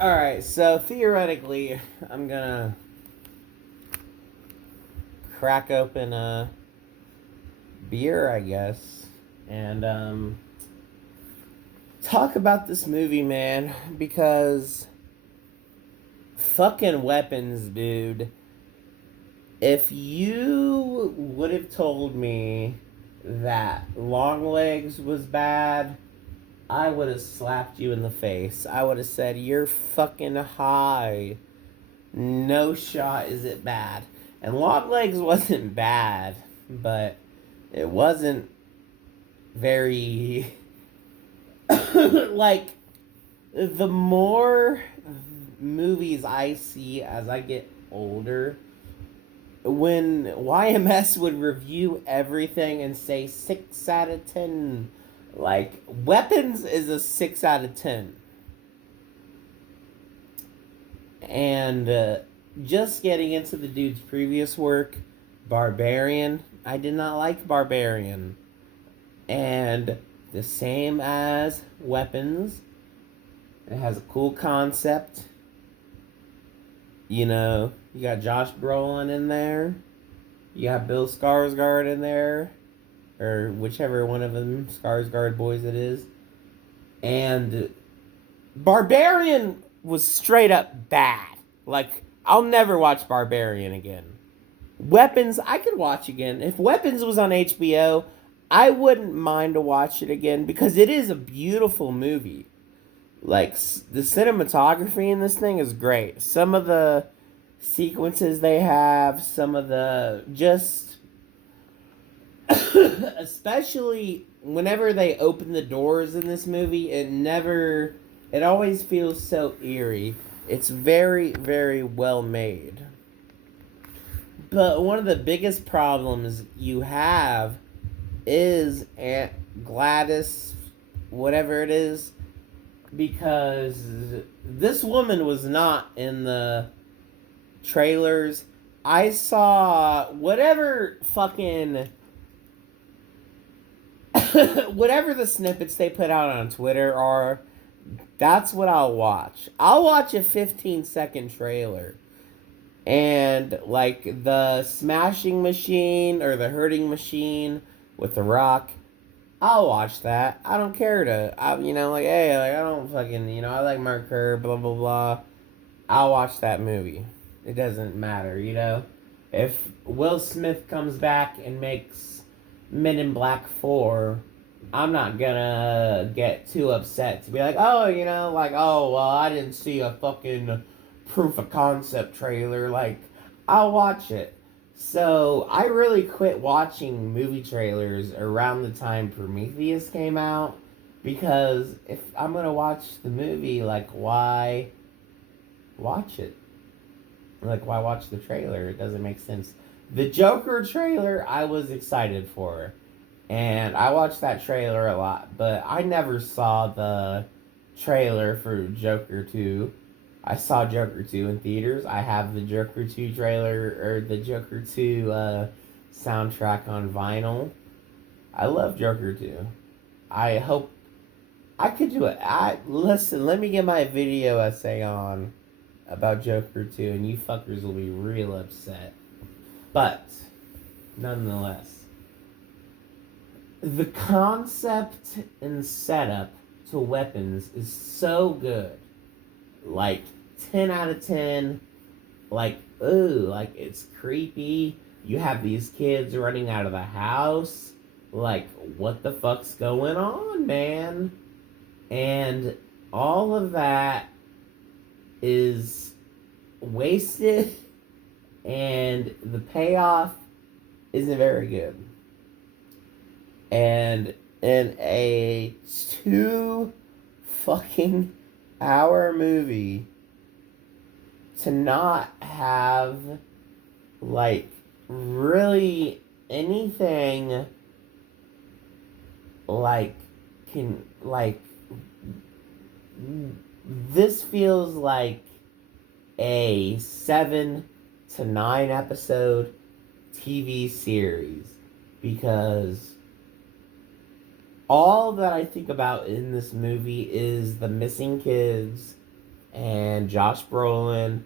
Alright, so theoretically, I'm gonna crack open a beer, I guess, and talk about this movie, man, because fucking weapons, dude. If you would have told me that Longlegs was bad, I would have slapped you in the face. I would have said, "You're fucking high. No shot is it bad." And Longlegs wasn't bad, but it wasn't very. Like, the more movies I see as I get older, when YMS would review everything and say 6 out of 10, like, Weapons is a 6 out of 10. And just getting into the dude's previous work, Barbarian, I did not like Barbarian. And the same as Weapons, it has a cool concept. You know, you got Josh Brolin in there. You got Bill Skarsgård in there, or whichever one of them Skarsgård boys it is. And Barbarian was straight up bad. Like, I'll never watch Barbarian again. Weapons, I could watch again. If Weapons was on HBO, I wouldn't mind to watch it again because it is a beautiful movie. Like, the cinematography in this thing is great. Some of the sequences they have, some of the just especially whenever they open the doors in this movie, it always feels so eerie. It's very, very well made. But one of the biggest problems you have is Aunt Gladys, whatever it is, because this woman was not in the trailers. I saw whatever fucking whatever the snippets they put out on Twitter are, that's what I'll watch. I'll watch a 15-second trailer. And like the smashing machine or the hurting machine with the rock, I'll watch that. I don't care like, hey, like, I don't fucking, I like Mark Kerr, blah, blah, blah. I'll watch that movie. It doesn't matter. If Will Smith comes back and makes Men in Black 4, I'm not gonna get too upset to be like, oh, oh, well, I didn't see a fucking proof of concept trailer. Like, I'll watch it. So I really quit watching movie trailers around the time Prometheus came out, because if I'm gonna watch the movie, like, why watch it? Like, why watch the trailer? It doesn't make sense. The Joker trailer I was excited for, and I watched that trailer a lot, but I never saw the trailer for Joker 2. I saw Joker 2 in theaters. I have the Joker 2 trailer, or the Joker 2 soundtrack on vinyl. I love Joker 2. I hope I could do it. Listen, let me get my video essay on about Joker 2, and you fuckers will be real upset. But, nonetheless, the concept and setup to Weapons is so good. Like, 10 out of 10. Like, ooh, like, it's creepy. You have these kids running out of the house. Like, what the fuck's going on, man? And all of that is wasted, and the payoff isn't very good. And in a 2 fucking hour movie, to not have, like, really anything, like, this feels like a 7 to 9 episode TV series, because all that I think about in this movie is the missing kids and Josh Brolin,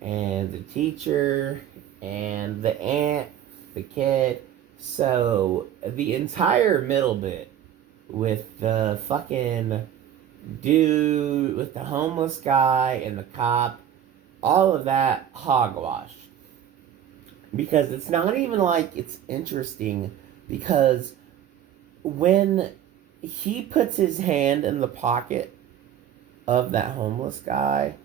and the teacher, and the aunt, the kid. So the entire middle bit with the fucking dude, with the homeless guy and the cop, all of that hogwash. Because it's not even like it's interesting, because when he puts his hand in the pocket of that homeless guy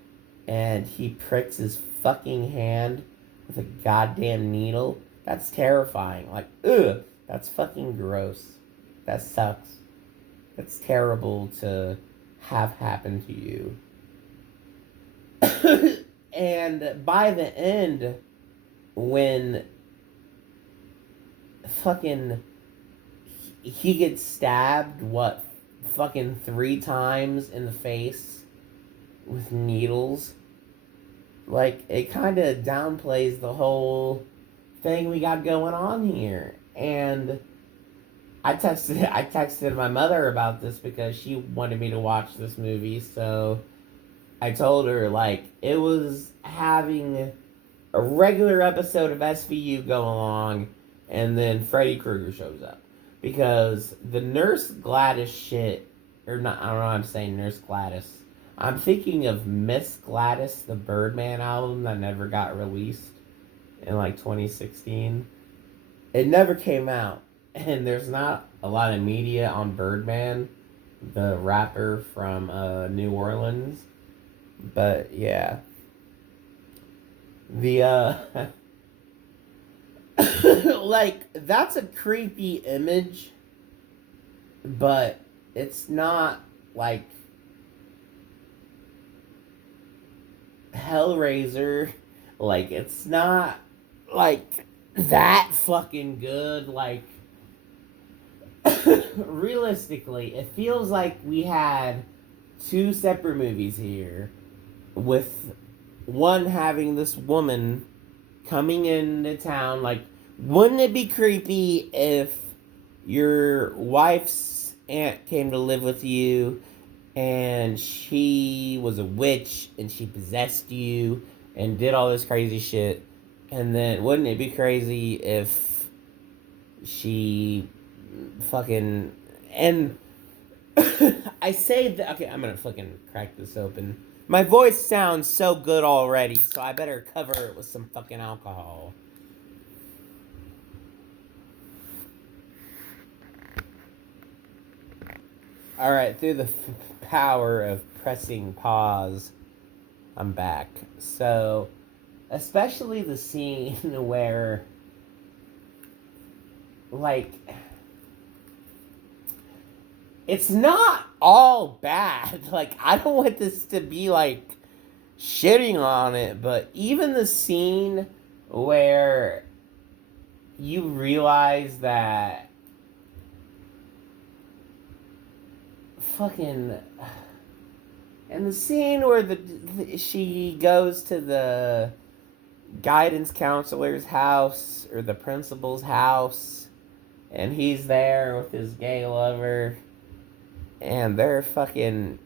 and he pricks his fucking hand with a goddamn needle, that's terrifying. Like, ugh, that's fucking gross. That sucks. That's terrible to have happen to you. And by the end, when fucking he gets stabbed, what, fucking 3 times in the face with needles, like, it kind of downplays the whole thing we got going on here. And I texted my mother about this because she wanted me to watch this movie, so I told her, like, it was having a regular episode of SVU go along, and then Freddy Krueger shows up. Because the Nurse Gladys shit, or not, I don't know why I'm saying Nurse Gladys. I'm thinking of Miss Gladys, the Birdman album that never got released in like 2016. It never came out. And there's not a lot of media on Birdman, the rapper from New Orleans. But yeah. The, like, that's a creepy image, but it's not like Hellraiser. Like, it's not like that fucking good. Like, realistically, it feels like we had 2 separate movies here, with one having this woman coming into town. Like, wouldn't it be creepy if your wife's aunt came to live with you and she was a witch and she possessed you and did all this crazy shit? And then wouldn't it be crazy if she fucking... And I say that... Okay, I'm gonna fucking crack this open. My voice sounds so good already, so I better cover it with some fucking alcohol. Alright, through the power of pressing pause, I'm back. So, especially the scene where, like, it's not all bad. Like, I don't want this to be, like, shitting on it, but even the scene where you realize that fucking... And the scene where she goes to the guidance counselor's house, or the principal's house, and he's there with his gay lover, and they're fucking...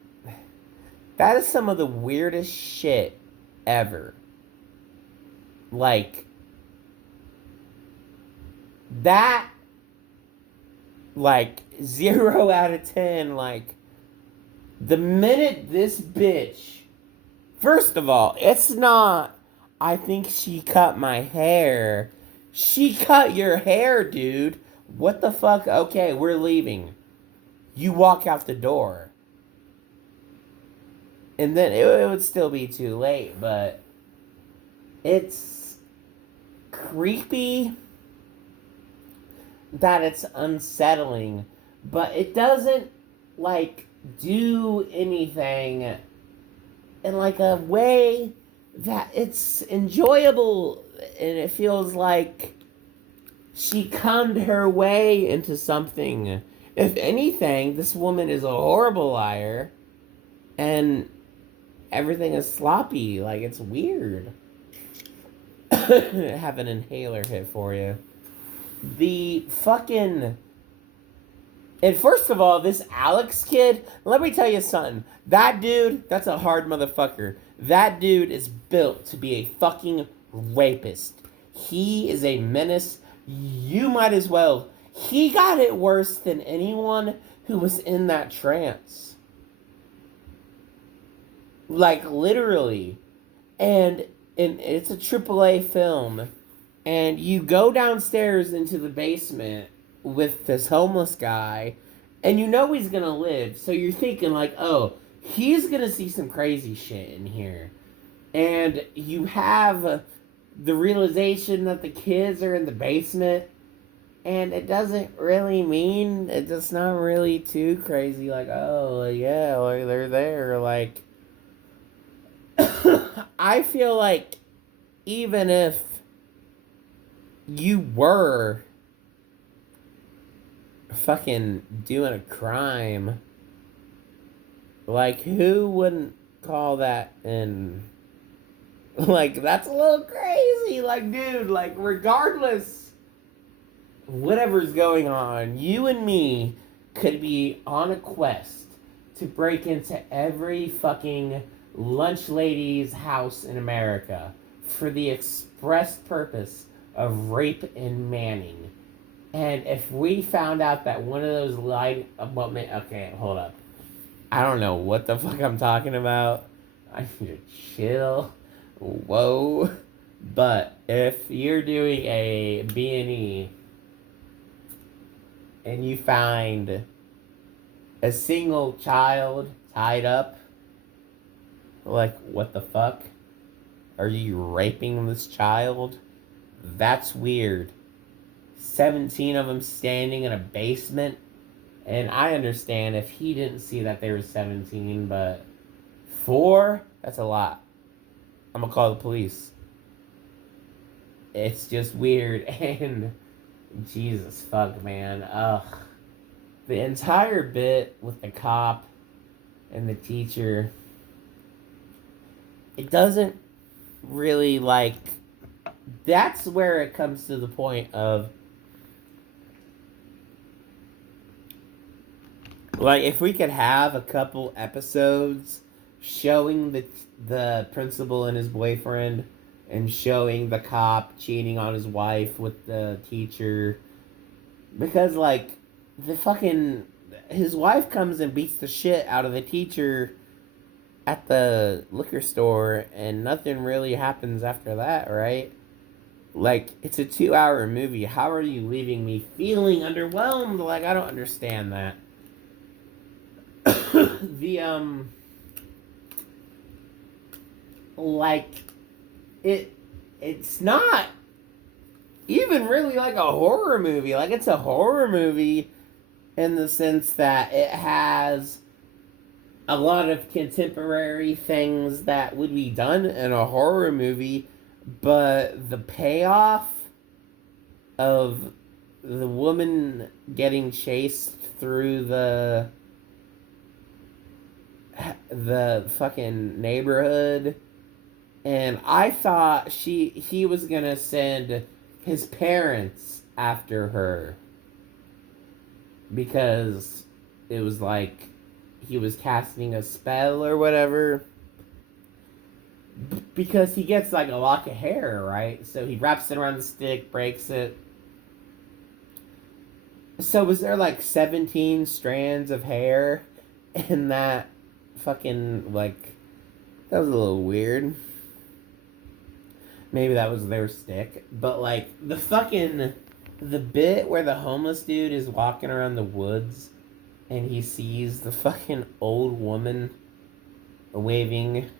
That is some of the weirdest shit ever. Like, that, like, 0 out of 10, like, the minute this bitch... First of all, it's not, I think she cut my hair. She cut your hair, dude. What the fuck? Okay, we're leaving. You walk out the door. And then it would still be too late, but it's creepy that it's unsettling, but it doesn't, like, do anything in, like, a way that it's enjoyable, and it feels like she conned her way into something. If anything, this woman is a horrible liar, and everything is sloppy. Like, it's weird. Have an inhaler hit for you. The fucking... And first of all, this Alex kid, let me tell you something. That dude, that's a hard motherfucker. That dude is built to be a fucking rapist. He is a menace. You might as well. He got it worse than anyone who was in that trance. Like, literally. And it's a AAA film. And you go downstairs into the basement with this homeless guy, and you know he's gonna live. So you're thinking like, oh, he's gonna see some crazy shit in here. And you have the realization that the kids are in the basement, and it doesn't really mean it's not really too crazy. Like, oh yeah, like they're there. Like, I feel like even if you were fucking doing a crime, like who wouldn't call that in? Like that's a little crazy. Like, dude, like regardless whatever's going on, you and me could be on a quest to break into every fucking lunch lady's house in America for the express purpose of rape and manning. And if we found out that one of those light abutment, okay, hold up. I don't know what the fuck I'm talking about. I need to chill. Whoa. But if you're doing a B&E and you find a single child tied up, like, what the fuck? Are you raping this child? That's weird. 17 of them standing in a basement. And I understand if he didn't see that they were 17, but 4? That's a lot. I'm gonna call the police. It's just weird. And Jesus fuck, man. Ugh. The entire bit with the cop and the teacher, it doesn't really, like, that's where it comes to the point of, like, if we could have a couple episodes showing the principal and his boyfriend, and showing the cop cheating on his wife with the teacher, because like the fucking his wife comes and beats the shit out of the teacher at the liquor store, and nothing really happens after that, right? Like, it's a 2-hour movie. How are you leaving me feeling underwhelmed? Like, I don't understand that. the like it's not even really like a horror movie. Like, it's a horror movie in the sense that it has a lot of contemporary things that would be done in a horror movie, but the payoff of the woman getting chased through the fucking neighborhood, and I thought he was gonna send his parents after her because it was like he was casting a spell or whatever, because he gets like a lock of hair, right? So he wraps it around the stick, breaks it. So was there like 17 strands of hair in that fucking, like, that was a little weird. Maybe that was their stick. But like the bit where the homeless dude is walking around the woods and he sees the fucking old woman waving,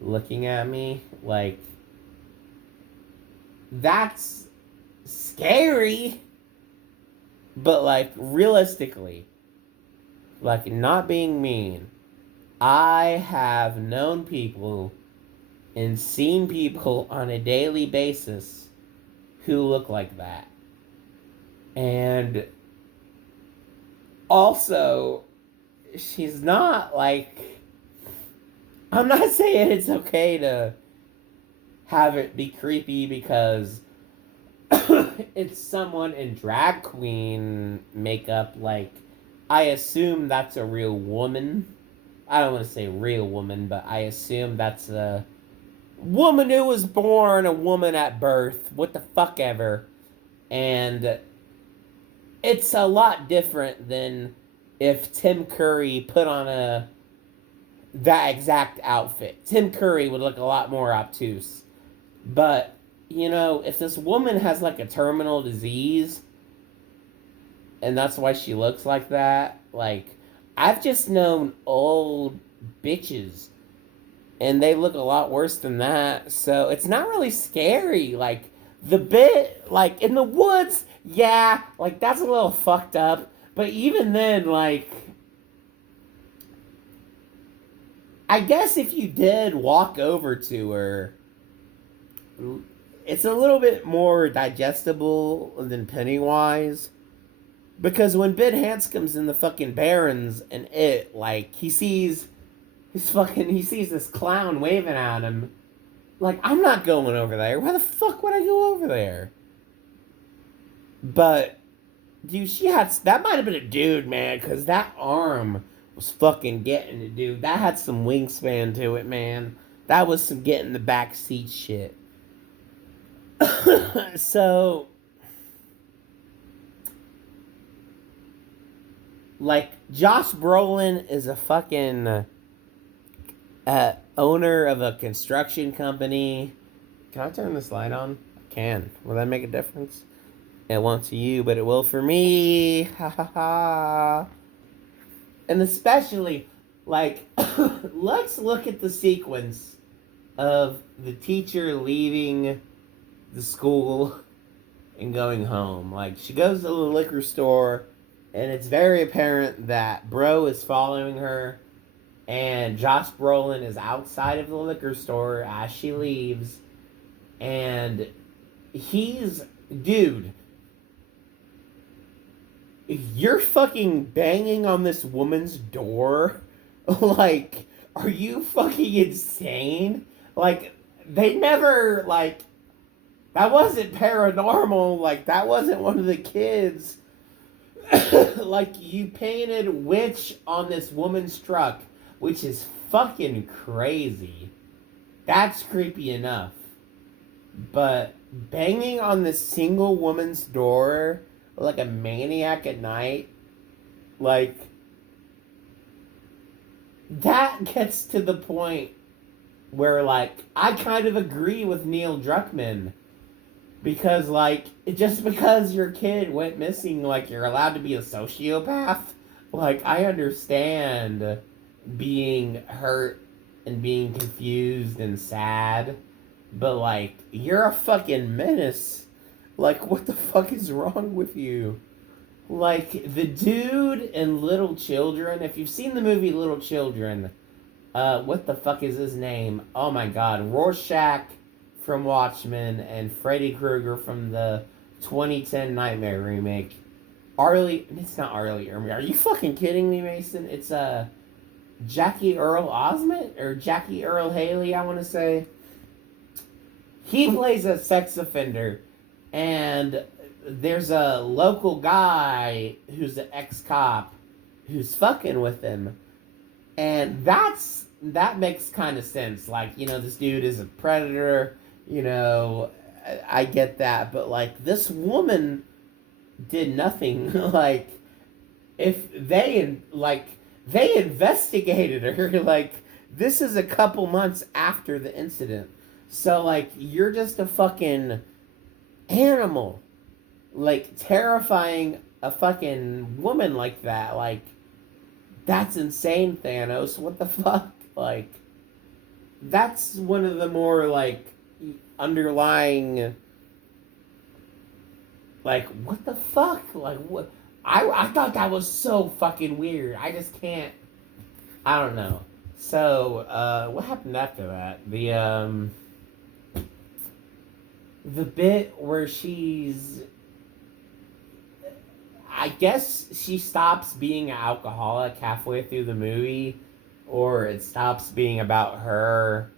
looking at me, like, that's scary. But like, realistically, like, not being mean, I have known people and seen people on a daily basis who look like that. And also, she's not like, I'm not saying it's okay to have it be creepy because it's someone in drag queen makeup. Like, I assume that's a real woman. I don't want to say real woman, but I assume that's a woman who was born a woman at birth. What the fuck ever. And it's a lot different than if Tim Curry put on a that exact outfit. Tim Curry would look a lot more obtuse. But, you know, if this woman has like a terminal disease and that's why she looks like that, like, I've just known old bitches and they look a lot worse than that. So it's not really scary. Like, the bit, like, in the woods, yeah, like, that's a little fucked up. But even then, like, I guess if you did walk over to her, it's a little bit more digestible than Pennywise. Because when Ben Hanscom's in the fucking Barrens and like, he sees this clown waving at him. Like, I'm not going over there. Why the fuck would I go over there? But, dude, that might have been a dude, man, because that arm was fucking getting it, dude. That had some wingspan to it, man. That was some getting the back seat shit. So, like, Josh Brolin is a fucking owner of a construction company. Can I turn this light on? I can. Will that make a difference? It won't to you, but it will for me. Ha ha ha. And especially, like, let's look at the sequence of the teacher leaving the school and going home. Like, she goes to the liquor store, and it's very apparent that Bro is following her, and Josh Brolin is outside of the liquor store as she leaves, and dude, you're fucking banging on this woman's door? Like, are you fucking insane? Like, they never, like, that wasn't paranormal. Like, that wasn't one of the kids. Like, you painted witch on this woman's truck, which is fucking crazy. That's creepy enough. But banging on this single woman's door like a maniac at night, like, that gets to the point where, like, I kind of agree with Neil Druckmann. Because, like, just because your kid went missing, like, you're allowed to be a sociopath. Like, I understand being hurt and being confused and sad. But, like, you're a fucking menace. Like, what the fuck is wrong with you? Like, the dude in Little Children, if you've seen the movie Little Children, what the fuck is his name? Oh my god, Rorschach from Watchmen and Freddy Krueger from the 2010 Nightmare remake. It's not Arlie Ermy. Are you fucking kidding me, Mason? It's Jackie Earl Osment or Jackie Earl Haley, I want to say. He plays a sex offender, and there's a local guy who's an ex-cop who's fucking with him, and that makes kind of sense. Like, you know, this dude is a predator. You know, I get that, but like, this woman did nothing. Like, if they investigated her. Like, this is a couple months after the incident, so like, you're just a fucking animal, like, terrifying a fucking woman like that. Like, that's insane, Thanos. What the fuck? Like, that's one of the more, like, underlying, like, what the fuck? Like, what? I thought that was so fucking weird. I just can't. I don't know. So, what happened after that? The bit where I guess she stops being an alcoholic halfway through the movie, or it stops being about her,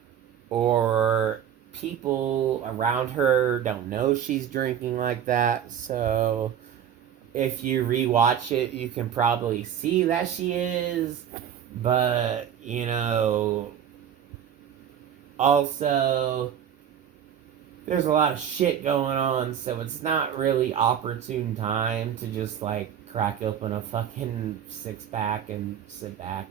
or people around her don't know she's drinking like that. So, if you rewatch it, you can probably see that she is. But, also, there's a lot of shit going on, so it's not really opportune time to just, like, crack open a fucking six pack and sit back.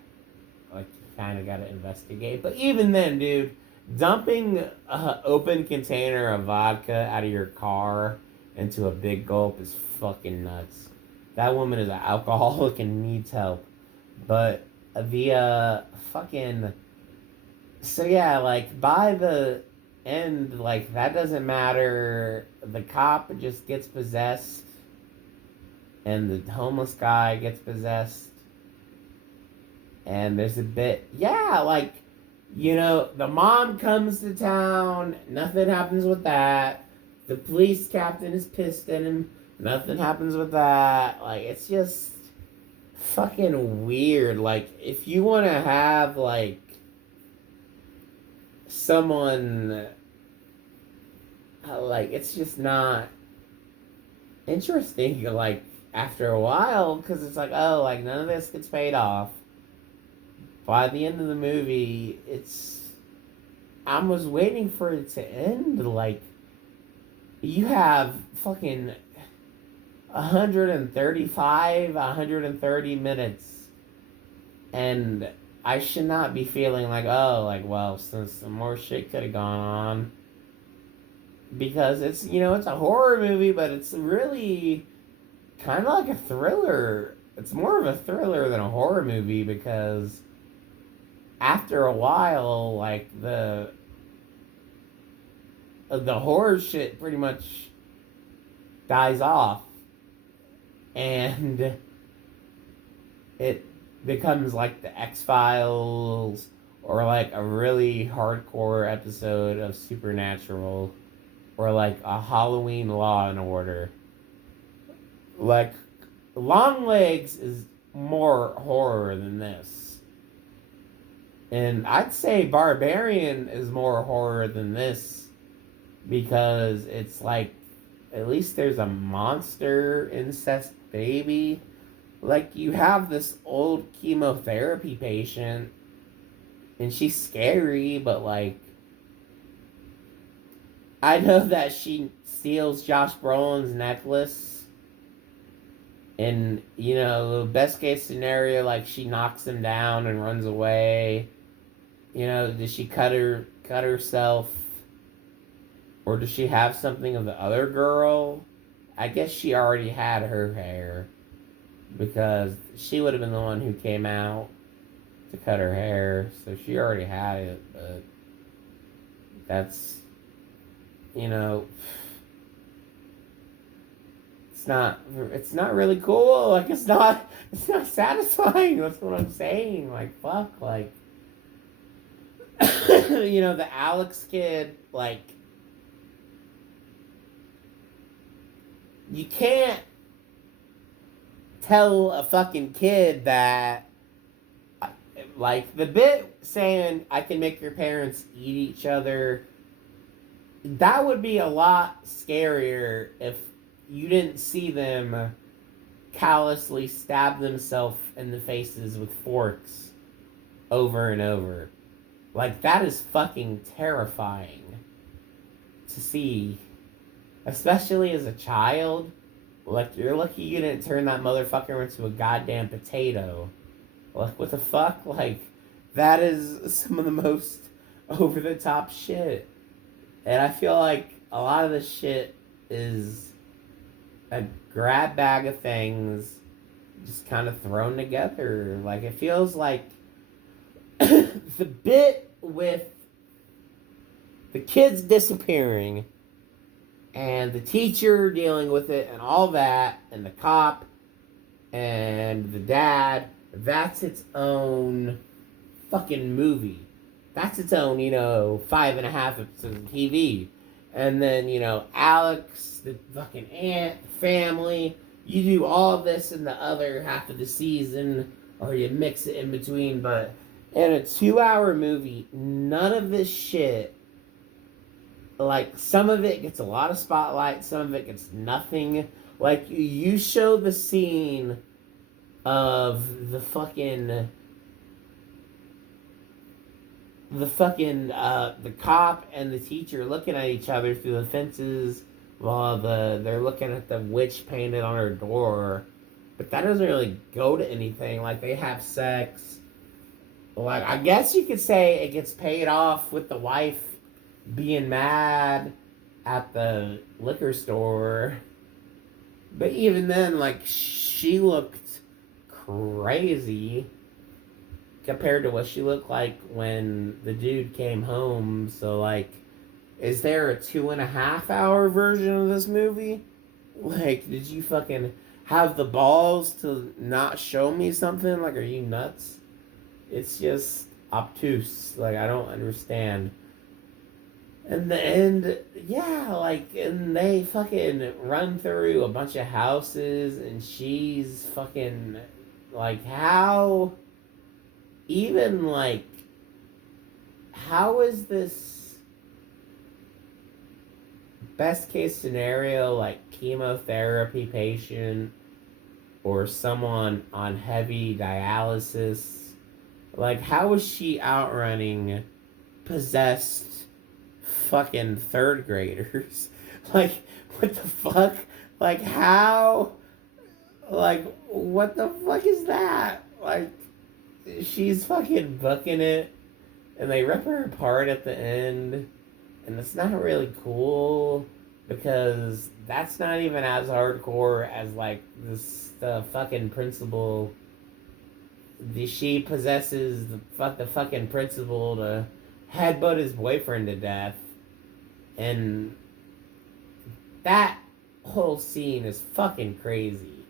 Like, you kind of gotta investigate. But even then, dude, dumping an open container of vodka out of your car into a big gulp is fucking nuts. That woman is an alcoholic and needs help. But fucking. So yeah, like, by the end, like, that doesn't matter. The cop just gets possessed, and the homeless guy gets possessed. And there's a bit, yeah, like, the mom comes to town, nothing happens with that. The police captain is pissed at him, nothing happens with that. Like, it's just fucking weird. Like, if you want to have, like, someone, like, it's just not interesting, like, after a while, because it's like, oh, like, none of this gets paid off. By the end of the movie, I was waiting for it to end. Like, you have fucking 130 minutes, and I should not be feeling like, oh, like, well, since some more shit could have gone on. Because it's a horror movie, but it's really kind of like a thriller. It's more of a thriller than a horror movie, because after a while, like, the horror shit pretty much dies off, and it becomes like the X-Files, or like a really hardcore episode of Supernatural, or like a Halloween Law and Order. Like, Longlegs is more horror than this. And I'd say Barbarian is more horror than this, because it's like, at least there's a monster incest baby. Like, you have this old chemotherapy patient, and she's scary, but, like, I know that she steals Josh Brolin's necklace, and, best case scenario, like, she knocks him down and runs away. Does she cut herself? Or does she have something of the other girl? I guess she already had her hair, because she would have been the one who came out to cut her hair, so she already had it. But that's, it's not really cool. Like, it's not satisfying. That's what I'm saying. Like, fuck, like, the Alex kid, like, you can't tell a fucking kid that, like, the bit saying, I can make your parents eat each other, that would be a lot scarier if you didn't see them callously stab themselves in the faces with forks over and over. Like, that is fucking terrifying to see. Especially as a child. Like, you're lucky you didn't turn that motherfucker into a goddamn potato. Like, what the fuck? Like, that is some of the most over-the-top shit. And I feel like a lot of this shit is a grab bag of things just kind of thrown together. Like, it feels like the bit with the kids disappearing and the teacher dealing with it and all that, and the cop and the dad, that's its own fucking movie. That's its own, 5.5 episodes of TV. And then, Alex, the fucking aunt, family, you do all of this in the other half of the season, or you mix it in between. But in a 2-hour movie, none of this shit, like, some of it gets a lot of spotlight, some of it gets nothing. Like, you show the scene of the cop and the teacher looking at each other through the fences while they're looking at the witch painted on her door. But that doesn't really go to anything. Like, they have sex. Like, I guess you could say it gets paid off with the wife being mad at the liquor store. But even then, like, she looked crazy compared to what she looked like when the dude came home. So, like, is there a 2.5 hour version of this movie? Like, did you fucking have the balls to not show me something? Like, are you nuts? It's just obtuse. Like, I don't understand. And the end, yeah, like, and they fucking run through a bunch of houses, and she's fucking, like, even, like, how is this best case scenario, like, chemotherapy patient or someone on heavy dialysis? Like, how is she outrunning possessed fucking third graders? Like, what the fuck? Like, how? Like, what the fuck is that? Like, she's fucking booking it, and they rip her apart at the end, and it's not really cool because that's not even as hardcore as, like, the fucking principal. She possesses the fucking principal to headbutt his boyfriend to death, and that whole scene is fucking crazy.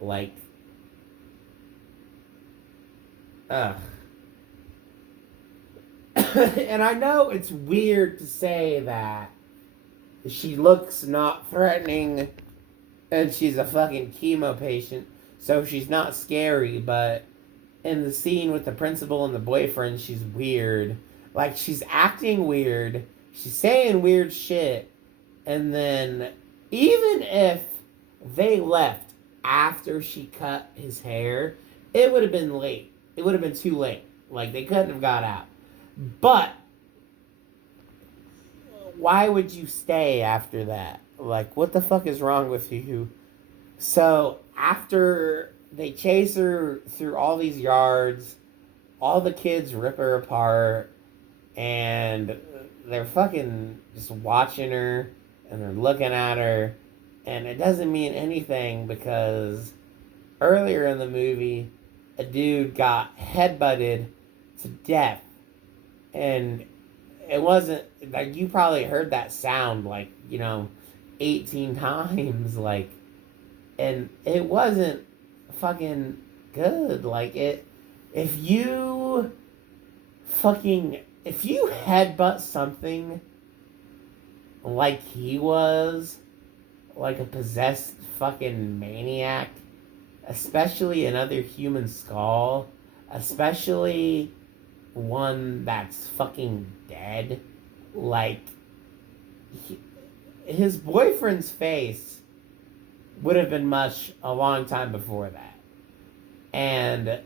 Like, ugh. And I know it's weird to say that she looks not threatening and she's a fucking chemo patient, so she's not scary, but in the scene with the principal and the boyfriend, she's weird. Like, she's acting weird, she's saying weird shit, and then even if they left after she cut his hair, it would have been late. It would have been too late. Like, they couldn't have got out. But why would you stay after that? Like, what the fuck is wrong with you? So, after they chase her through all these yards, all the kids rip her apart, and they're fucking just watching her, and they're looking at her, and it doesn't mean anything because earlier in the movie, a dude got headbutted to death, and it wasn't like, you probably heard that sound like, 18 times, like, and it wasn't fucking good. Like, if you if you headbutt something like he was, like a possessed fucking maniac, especially another human skull, especially one that's fucking dead, like, his boyfriend's face would have been much a long time before that. And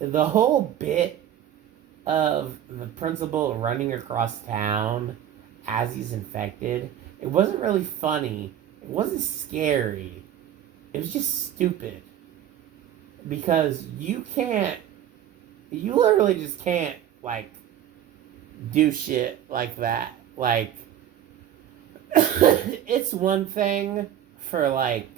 the whole bit of the principal running across town as he's infected, it wasn't really funny. It wasn't scary. It was just stupid. Because you literally just can't, like, do shit like that. Like, it's one thing for, like,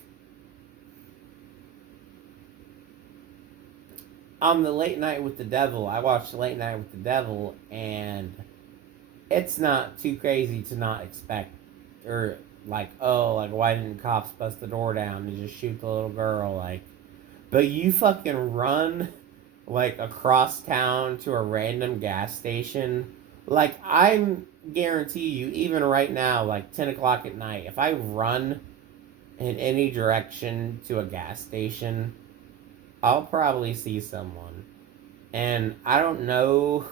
on the Late Night with the Devil, I watched Late Night with the Devil, and it's not too crazy to not expect, or, like, oh, like, why didn't cops bust the door down and just shoot the little girl, like, but you fucking run, like, across town to a random gas station, like, I'm guarantee you, even right now, like, 10 o'clock at night, if I run in any direction to a gas station, I'll probably see someone. And I don't know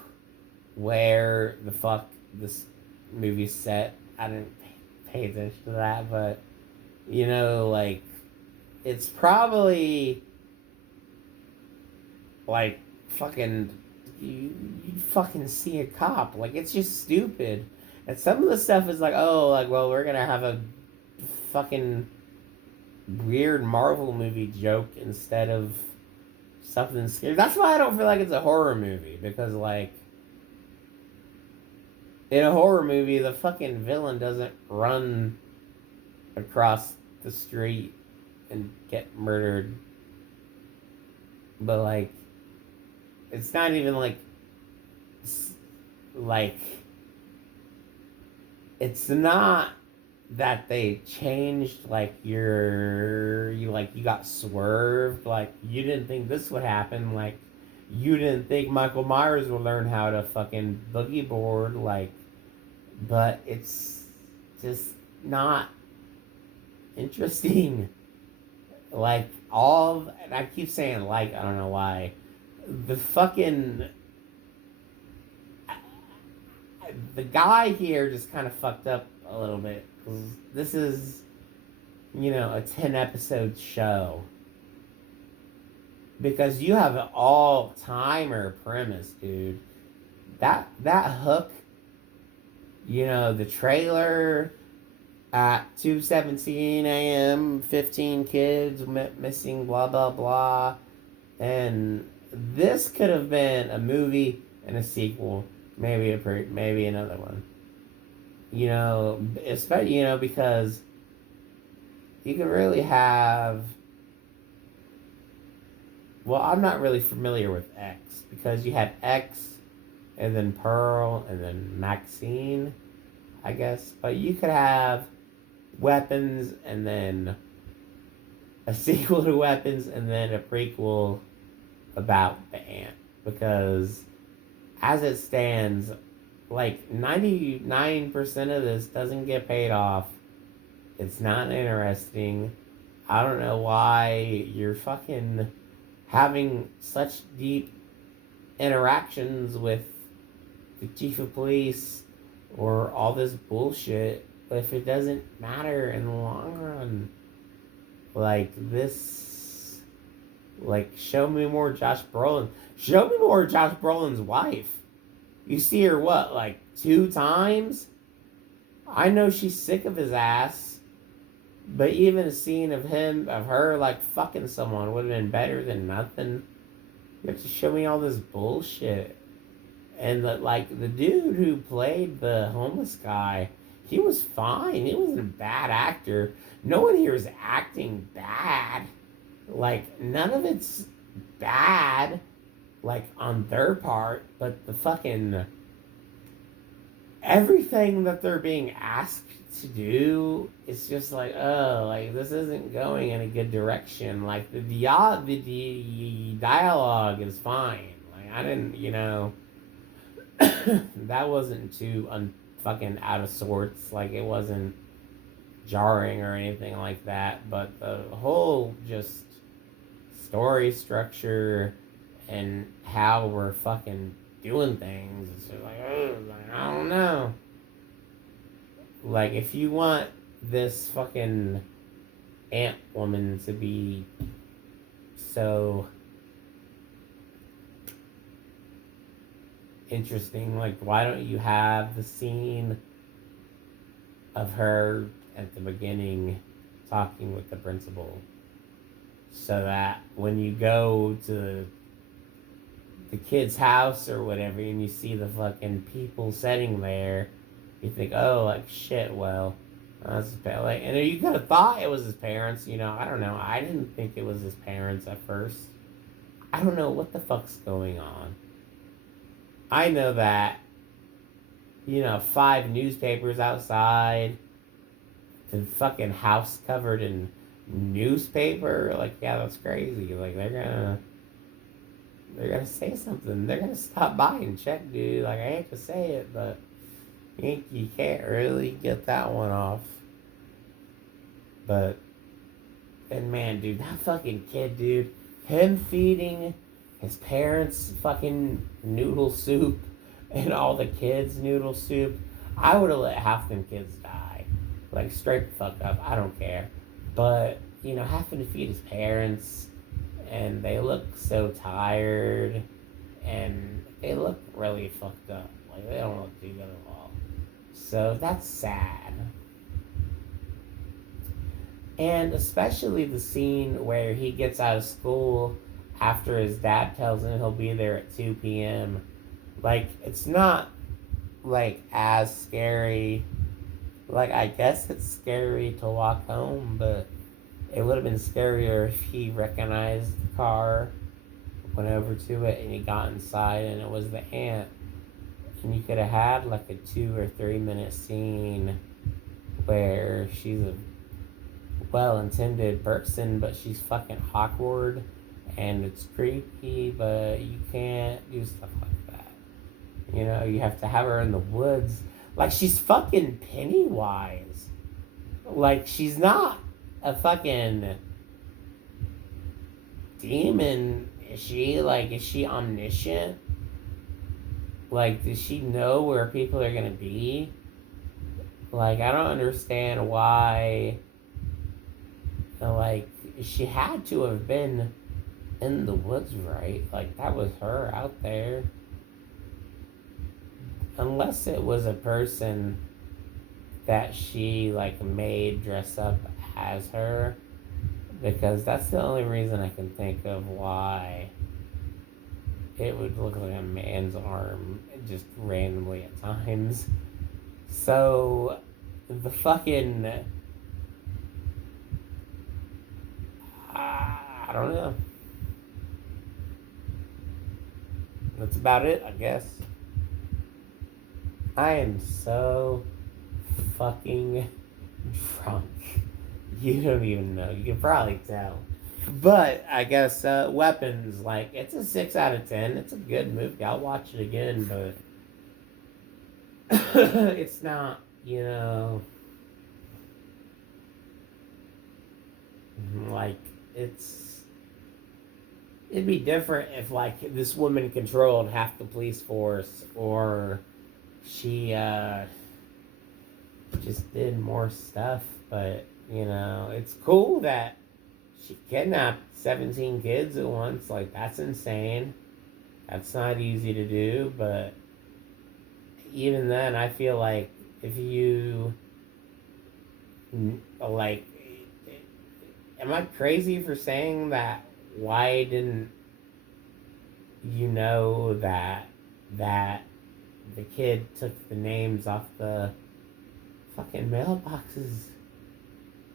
where the fuck this movie's set. I didn't pay attention to that, but You know, like, it's probably like fucking you fucking see a cop. Like, it's just stupid. And some of the stuff is like, oh, like, well, we're gonna have a fucking weird Marvel movie joke instead of something scary. That's why I don't feel like it's a horror movie, because like in a horror movie, the fucking villain doesn't run across the street and get murdered. But like, it's not even like it's not that they changed like you got swerved, like you didn't think this would happen, like you didn't think Michael Myers would learn how to fucking boogie board, like, but it's just not interesting. Like, and I keep saying like, I don't know why, the fucking the guy here just kind of fucked up a little bit. This is, a 10 episode show. Because you have an all timer premise, dude. That hook, the trailer at 2:17 a.m., 15 kids missing, blah, blah, blah. And this could have been a movie and a sequel, maybe another one. Especially, because you can really have. Well, I'm not really familiar with X, because you had X and then Pearl and then Maxine, I guess. But you could have Weapons and then a sequel to Weapons and then a prequel about the ant. Because as it stands, like 99% of this doesn't get paid off. It's not interesting. I don't know why you're fucking having such deep interactions with the chief of police or all this bullshit if it doesn't matter in the long run. Like, this, like, show me more Josh Brolin. Show me more Josh Brolin's wife. You see her, what, like 2 times? I know she's sick of his ass, but even a scene of her, like, fucking someone would have been better than nothing. You have to show me all this bullshit. And, the dude who played the homeless guy, he was fine. He wasn't a bad actor. No one here is acting bad. Like, none of it's bad, like, on their part, but the fucking everything that they're being asked to do is just like, oh, like, this isn't going in a good direction. Like, the dialogue is fine. Like, I didn't, that wasn't too fucking out of sorts. Like, it wasn't jarring or anything like that. But the whole just story structure and how we're fucking doing things, it's just like, oh, I don't know. Like, if you want this fucking ant woman to be so interesting, like, why don't you have the scene of her at the beginning talking with the principal, so that when you go to the kid's house or whatever and you see the fucking people sitting there, you think, oh, like, shit, well, that's like, and you could have thought it was his parents, I don't know. I didn't think it was his parents at first. I don't know what the fuck's going on. I know that, 5 newspapers outside, the fucking house covered in newspaper, like, yeah, that's crazy. Like, they're gonna say something. They're gonna stop by and check, dude. Like, I hate to say it, but you can't really get that one off. But, and man, dude, that fucking kid, dude, him feeding his parents fucking noodle soup and all the kids noodle soup, I would have let half them kids die. Like, straight the fuck up. I don't care. but having to feed his parents, and they look so tired, and they look really fucked up. Like, they don't look too good at all. So that's sad. And especially the scene where he gets out of school after his dad tells him he'll be there at 2 p.m. Like, it's not, like, as scary. Like, I guess it's scary to walk home, but it would have been scarier if he recognized the car, went over to it, and he got inside, and it was the aunt. And you could have had, like, a 2 or 3 minute scene where she's a well-intended person, but she's fucking awkward, and it's creepy, but you can't do stuff like that. You have to have her in the woods. Like, she's fucking Pennywise. Like, she's not a fucking demon. Is she? Like, is she omniscient? Like, does she know where people are gonna be? Like, I don't understand why. Like, she had to have been in the woods, right? Like, that was her out there. Unless it was a person that she, like, made dress up as her. Because that's the only reason I can think of why it would look like a man's arm just randomly at times. So, the fucking... I don't know. That's about it, I guess. I am so fucking drunk. You don't even know. You can probably tell. But I guess Weapons, like, it's a 6 out of 10. It's a good movie. I'll watch it again, but it's not, like, it'd be different if, like, this woman controlled half the police force, or she just did more stuff. But it's cool that she kidnapped 17 kids at once. Like, that's insane. That's not easy to do. But even then, I feel like if you, like, am I crazy for saying that? Why didn't you know that the kid took the names off the fucking mailboxes?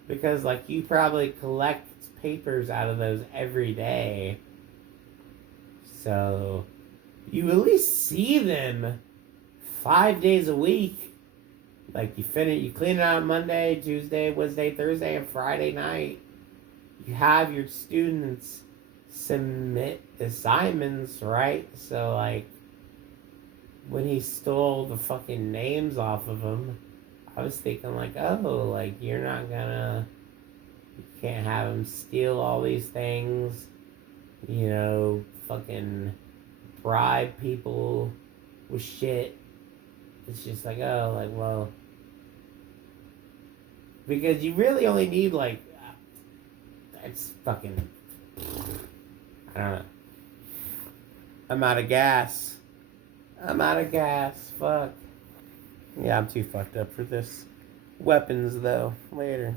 Because, like, you probably collect papers out of those every day. So, you at least see them 5 days a week. Like, you clean it out Monday, Tuesday, Wednesday, Thursday, and Friday night. You have your students submit assignments, right? So, like, when he stole the fucking names off of them, I was thinking, like, oh, like, you can't have him steal all these things, fucking bribe people with shit. It's just like, oh, like, well, because you really only need, like, it's fucking, I don't know. I'm out of gas. Fuck. Yeah, I'm too fucked up for this. Weapons, though. Later.